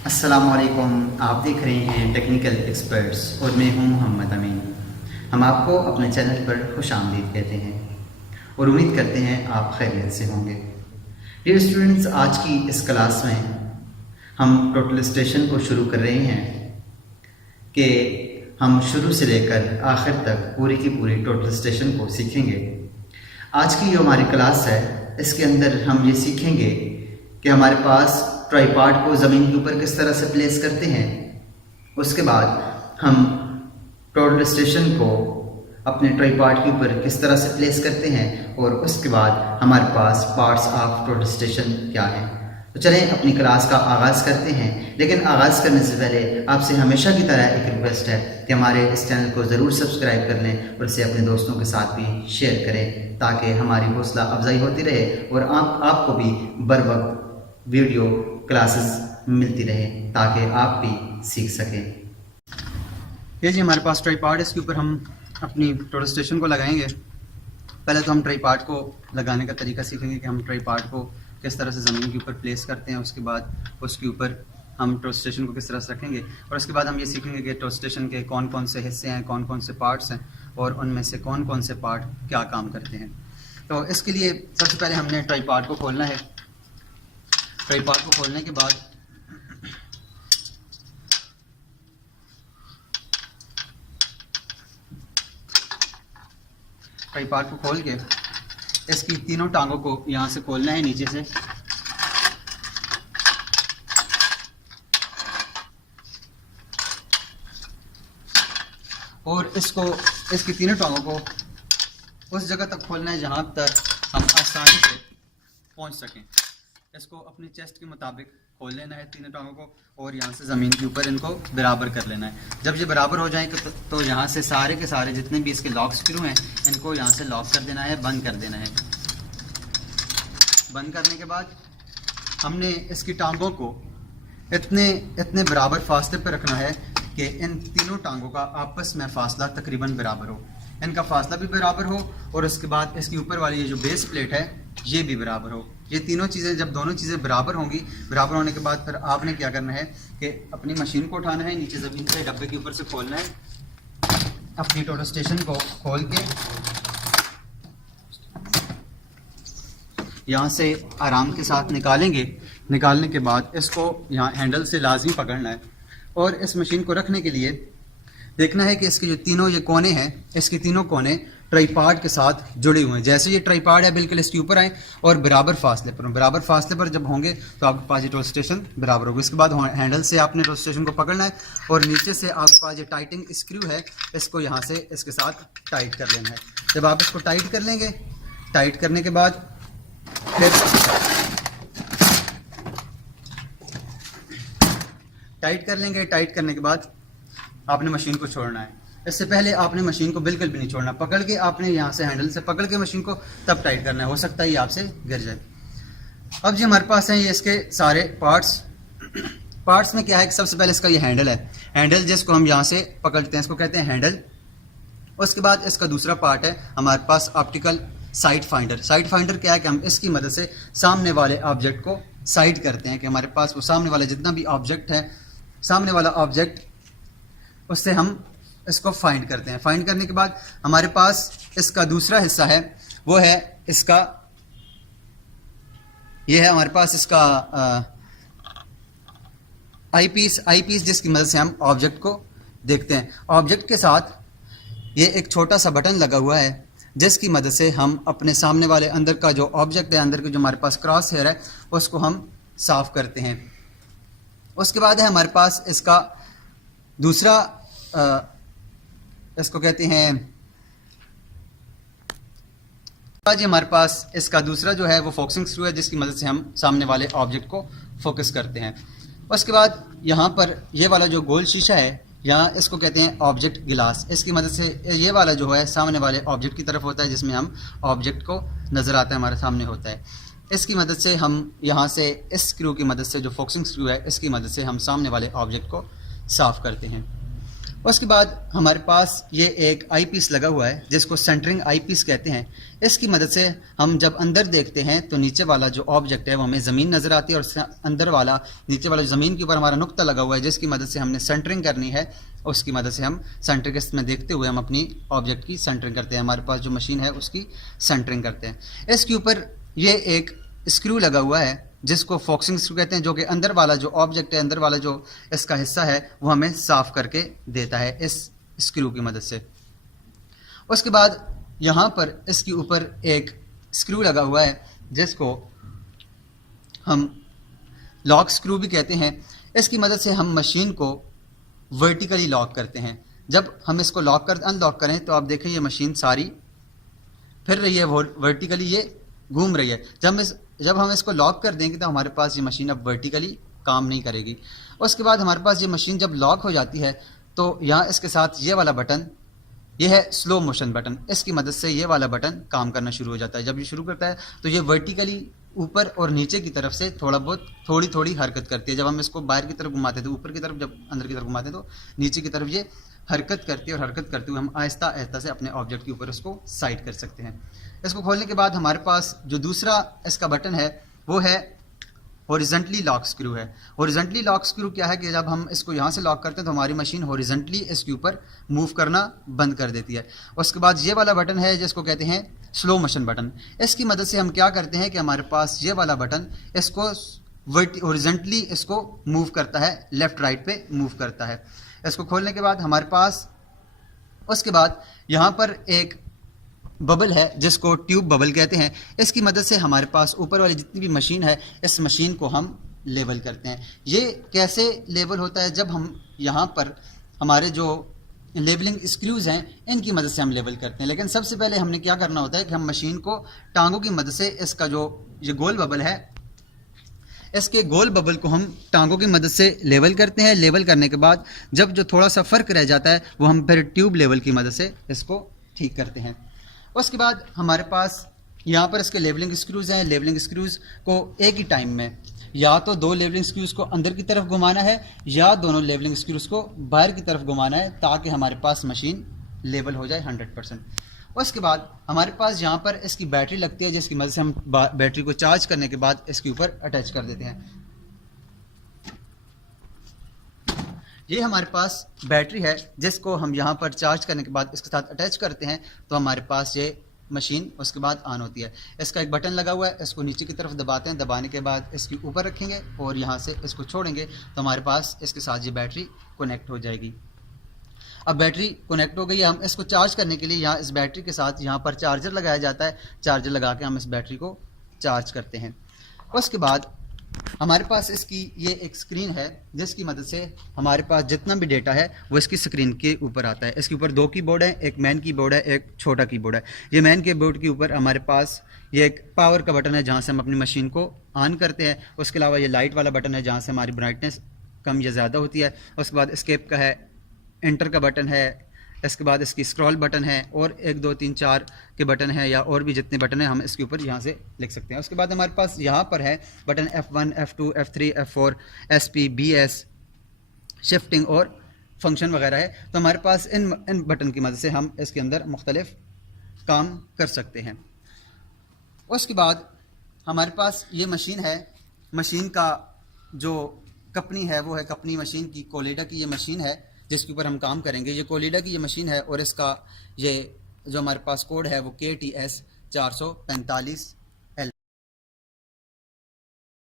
अस्सलामुअलैकुम। आप देख रहे हैं टेक्निकल एक्सपर्ट्स और मैं हूं मोहम्मद अमीन। हम आपको अपने चैनल पर खुश आमदीद कहते हैं और उम्मीद करते हैं आप खैरियत से होंगे। डियर स्टूडेंट्स, आज की इस क्लास में हम टोटलिस्टेशन को शुरू कर रहे हैं कि हम शुरू से लेकर आखिर तक पूरी की पूरी टोटलिस्टेशन को सीखेंगे। आज की जो हमारी क्लास है इसके अंदर हम ये सीखेंगे कि हमारे पास ट्राइपॉड को ज़मीन के ऊपर किस तरह से प्लेस करते हैं। उसके बाद हम टोटलिस्टेशन को अपने ट्राइपॉड के ऊपर किस तरह से प्लेस करते हैं और उसके बाद हमारे पास पार्ट्स ऑफ टोटलिस्टेशन क्या हैं। तो चलें अपनी क्लास का आगाज़ करते हैं, लेकिन आगाज़ करने से पहले आपसे हमेशा की तरह एक रिक्वेस्ट है कि हमारे इस चैनल को ज़रूर सब्सक्राइब कर लें और इसे अपने दोस्तों के साथ भी शेयर करें ताकि हमारी हौसला अफजाई होती रहे और आपको भी बर वक्त वीडियो क्लासेस मिलती रहे ताकि आप भी सीख सकें। ये जी हमारे पास ट्राइपॉड है, इसके ऊपर हम अपनी टोटलिस्टेशन को लगाएंगे। पहले तो हम ट्राइपॉड को लगाने का तरीका सीखेंगे कि हम ट्राइपॉड को किस तरह से ज़मीन के ऊपर प्लेस करते हैं। उसके बाद उसके ऊपर हम टोटलिस्टेशन को किस तरह से रखेंगे और उसके बाद हम ये सीखेंगे कि टोटलिस्टेशन के कौन कौन से हिस्से हैं, कौन कौन से पार्ट्स हैं और उनमें से कौन कौन से पार्ट क्या काम करते हैं। तो इसके लिए सबसे पहले हमने ट्राइपॉड को खोलना है। ट्राइपॉड को खोलने के बाद ट्राइपॉड को खोल के इसकी तीनों टांगों को यहाँ से खोलना है नीचे से। और इसकी तीनों टांगों को उस जगह तक खोलना है जहाँ तक हम आसानी से पहुँच सकें। इसको अपनी चेस्ट के मुताबिक खोल लेना है तीनों टांगों को और यहाँ से ज़मीन के ऊपर इनको बराबर कर लेना है। जब ये बराबर हो जाएंगे तो यहाँ से सारे के सारे जितने भी इसके लॉक स्क्रू हैं इनको यहाँ से लॉक कर देना है, बंद कर देना है। बंद करने के बाद हमने इसकी टांगों को इतने बराबर फासले पर रखना है कि इन तीनों टांगों का आपस में फासला तकरीबन बराबर हो, इनका फासला भी बराबर हो और उसके बाद इसके ऊपर वाली ये जो बेस प्लेट है ये भी बराबर हो। ये तीनों चीज़ें जब दोनों चीज़ें बराबर होंगी, बराबर होने के बाद फिर आपने क्या करना है कि अपनी मशीन को उठाना है, नीचे ज़मीन से डब्बे के ऊपर से खोलना है, अपनी टोटलिस्टेशन को खोल के यहाँ से आराम के साथ निकालेंगे। निकालने के बाद इसको यहाँ हैंडल से लाजमी पकड़ना है और इस मशीन को रखने के लिए देखना है कि इसके जो तीनों ये कोने हैं, इसके तीनों कोने ट्राइपॉड के साथ जुड़े हुए हैं। जैसे ये ट्राइपॉड है बिल्कुल इसके ऊपर आए और बराबर फासले पर जब होंगे तो आपके पास ये टोटलिस्टेशन बराबर होगी। इसके बाद हैंडल से आपने टोटलिस्टेशन को पकड़ना है और नीचे से आपके पास ये टाइटिंग स्क्रू है, इसको यहाँ से इसके साथ टाइट कर लेना है। जब आप इसको टाइट कर लेंगे, टाइट करने के बाद फिर टाइट करने के बाद आपने मशीन को छोड़ना है। इससे पहले आपने मशीन को बिल्कुल भी नहीं छोड़ना, पकड़ के आपने यहाँ से हैंडल से पकड़ के मशीन को तब टाइट करना है, हो सकता है ये आपसे गिर जाए। अब जो हमारे पास है ये इसके सारे पार्ट्स में क्या है कि सबसे पहले इसका ये हैंडल है, हैंडल जिसको हम यहाँ से पकड़ते हैं इसको कहते हैं हैंडल। उसके बाद इसका दूसरा पार्ट है हमारे पास optical sight finder. Sight finder क्या है कि हम इसकी मदद से सामने वाले ऑब्जेक्ट को साइट करते हैं कि हमारे पास वो सामने वाला जितना भी ऑब्जेक्ट है, सामने वाला ऑब्जेक्ट उससे हम इसको फाइंड करते हैं। फाइंड करने के बाद हमारे पास इसका दूसरा हिस्सा है, वो है इसका, ये है हमारे पास इसका आई पीस जिसकी मदद से हम ऑब्जेक्ट को देखते हैं। ऑब्जेक्ट के साथ ये एक छोटा सा बटन लगा हुआ है जिसकी मदद से हम अपने सामने वाले अंदर का जो ऑब्जेक्ट है, अंदर के जो हमारे पास क्रॉस हेयर है उसको हम साफ करते हैं। उसके बाद है हमारे पास इसका दूसरा इसको कहते हैं, आज हमारे पास इसका दूसरा जो है वो फोकसिंग स्क्रू है जिसकी मदद से हम सामने वाले ऑब्जेक्ट को फोकस करते हैं। उसके बाद यहाँ पर ये वाला जो गोल शीशा है, यहाँ इसको कहते हैं ऑब्जेक्ट गिलास। इसकी मदद से ये वाला जो है सामने वाले ऑब्जेक्ट की तरफ होता है जिसमें हम ऑब्जेक्ट को नज़र आता है, हमारे सामने होता है। इसकी मदद से हम यहाँ से इस स्क्रू की मदद से, जो फोकसिंग स्क्रू है, इसकी मदद से हम सामने वाले ऑब्जेक्ट को साफ़ करते हैं। उसके बाद हमारे पास ये एक आई पीस लगा हुआ है जिसको सेंटरिंग आई पीस कहते हैं। इसकी मदद से हम जब अंदर देखते हैं तो नीचे वाला जो ऑब्जेक्ट है वो हमें ज़मीन नज़र आती है, और उससे अंदर वाला नीचे वाला ज़मीन के ऊपर हमारा नुक्ता लगा हुआ है जिसकी मदद से हमने सेंटरिंग करनी है। उसकी मदद से हम सेंटरिंग में देखते हुए हम अपनी ऑब्जेक्ट की सेंटरिंग करते हैं, हमारे पास जो मशीन है उसकी सेंटरिंग करते हैं। इसके ऊपर ये एक स्क्रू लगा हुआ है जिसको फोक्सिंग स्क्रू कहते हैं, जो कि अंदर वाला जो ऑब्जेक्ट है, अंदर वाला जो इसका हिस्सा है वो हमें साफ करके देता है इस स्क्रू की मदद से। उसके बाद यहाँ पर इसके ऊपर एक स्क्रू लगा हुआ है जिसको हम लॉक स्क्रू भी कहते हैं। इसकी मदद से हम मशीन को वर्टिकली लॉक करते हैं। जब हम इसको अनलॉक करें तो आप देखें ये मशीन सारी फिर रही है, वर्टिकली ये घूम रही है। जब हम इसको लॉक कर देंगे तो हमारे पास ये मशीन अब वर्टिकली काम नहीं करेगी। उसके बाद हमारे पास ये मशीन जब लॉक हो जाती है तो यहाँ इसके साथ ये वाला बटन, ये है स्लो मोशन बटन, इसकी मदद से ये वाला बटन काम करना शुरू हो जाता है। जब ये शुरू करता है तो ये वर्टिकली ऊपर और नीचे की तरफ से थोड़ी थोड़ी हरकत करती है। जब हम इसको बाहर की तरफ घुमाते हैं तो ऊपर की तरफ, जब अंदर की तरफ घुमाते हैं तो नीचे की तरफ ये हरकत करती है, और हरकत करते हुए हम आहिस्ता आहिस्ता से अपने ऑब्जेक्ट के ऊपर उसको साइड कर सकते हैं। इसको खोलने के बाद हमारे पास जो दूसरा इसका बटन है वो है हॉरिजॉन्टली लॉक स्क्रू है। हॉरिजॉन्टली लॉक स्क्रू क्या है कि जब हम इसको यहाँ से लॉक करते हैं तो हमारी मशीन हॉरिजॉन्टली इसके ऊपर मूव करना बंद कर देती है। उसके बाद ये वाला बटन है जिसको कहते हैं स्लो मोशन बटन। इसकी मदद से हम क्या करते हैं कि हमारे पास ये वाला बटन इसको हॉरिजॉन्टली इसको मूव करता है, लेफ्ट राइट पे मूव करता है। इसको खोलने के बाद हमारे पास उसके बाद यहाँ पर एक बबल है जिसको ट्यूब बबल कहते हैं। इसकी मदद से हमारे पास ऊपर वाली जितनी भी मशीन है इस मशीन को हम लेवल करते हैं। ये कैसे लेवल होता है, जब हम यहाँ पर हमारे जो लेवलिंग स्क्रूज हैं इनकी मदद से हम लेवल करते हैं। लेकिन सबसे पहले हमने क्या करना होता है कि हम मशीन को टांगों की मदद से, इसका जो ये गोल बबल है इसके गोल बबल को हम टांगों की मदद से लेवल करते हैं। लेवल करने के बाद जब जो थोड़ा सा फ़र्क रह जाता है वो हम फिर ट्यूब लेवल की मदद से इसको ठीक करते हैं। उसके बाद हमारे पास यहाँ पर इसके लेवलिंग स्क्रूज हैं। लेवलिंग स्क्रूज को एक ही टाइम में या तो दो लेवलिंग स्क्रूज को अंदर की तरफ घुमाना है या दोनों लेवलिंग स्क्रूज को बाहर की तरफ घुमाना है, ताकि हमारे पास मशीन लेवल हो जाए 100%। उसके बाद हमारे पास यहाँ पर इसकी बैटरी लगती है जिसकी मदद से हम बैटरी को चार्ज करने के बाद इसके ऊपर अटैच कर देते हैं। ये हमारे पास बैटरी है जिसको हम यहाँ पर चार्ज करने के बाद इसके साथ अटैच करते हैं तो हमारे पास ये मशीन उसके बाद ऑन होती है। इसका एक बटन लगा हुआ है, इसको नीचे की तरफ दबाते हैं, दबाने के बाद इसके ऊपर रखेंगे और यहाँ से इसको छोड़ेंगे तो हमारे पास इसके साथ ये बैटरी कनेक्ट हो जाएगी। अब बैटरी कनेक्ट हो गई है, हम इसको चार्ज करने के लिए यहाँ इस बैटरी के साथ यहाँ पर चार्जर लगाया जाता है। चार्जर लगा के हम इस बैटरी को चार्ज करते हैं। उसके बाद हमारे पास इसकी ये एक स्क्रीन है जिसकी मदद से हमारे पास जितना भी डेटा है वो इसकी स्क्रीन के ऊपर आता है। इसके ऊपर दो कीबोर्ड है, एक मेन कीबोर्ड है, एक छोटा कीबोर्ड है। ये मेन कीबोर्ड के ऊपर हमारे पास ये एक पावर का बटन है जहाँ से हम अपनी मशीन को ऑन करते हैं। उसके अलावा ये लाइट वाला बटन है जहाँ से हमारी ब्राइटनेस कम या ज़्यादा होती है। उसके बाद एस्केप का है, एंटर का बटन है, इसके बाद इसकी स्क्रॉल बटन है और 1 2 3 4 के बटन है, या और भी जितने बटन हैं हम इसके ऊपर यहाँ से लिख सकते हैं। उसके बाद हमारे पास यहाँ पर है button F1 F2 F3 F4 SP BS shifting और फंक्शन वगैरह है। तो हमारे पास इन बटन की मदद से हम इसके अंदर मुख्तलिफ काम कर सकते हैं। उसके बाद हमारे पास ये मशीन है, मशीन का जो कंपनी है वो है कंपनी मशीन की कोलिडा की ये मशीन है जिसके ऊपर हम काम करेंगे। ये कोलिडा की ये मशीन है और इसका ये जो हमारे पास कोड है वो KTS 445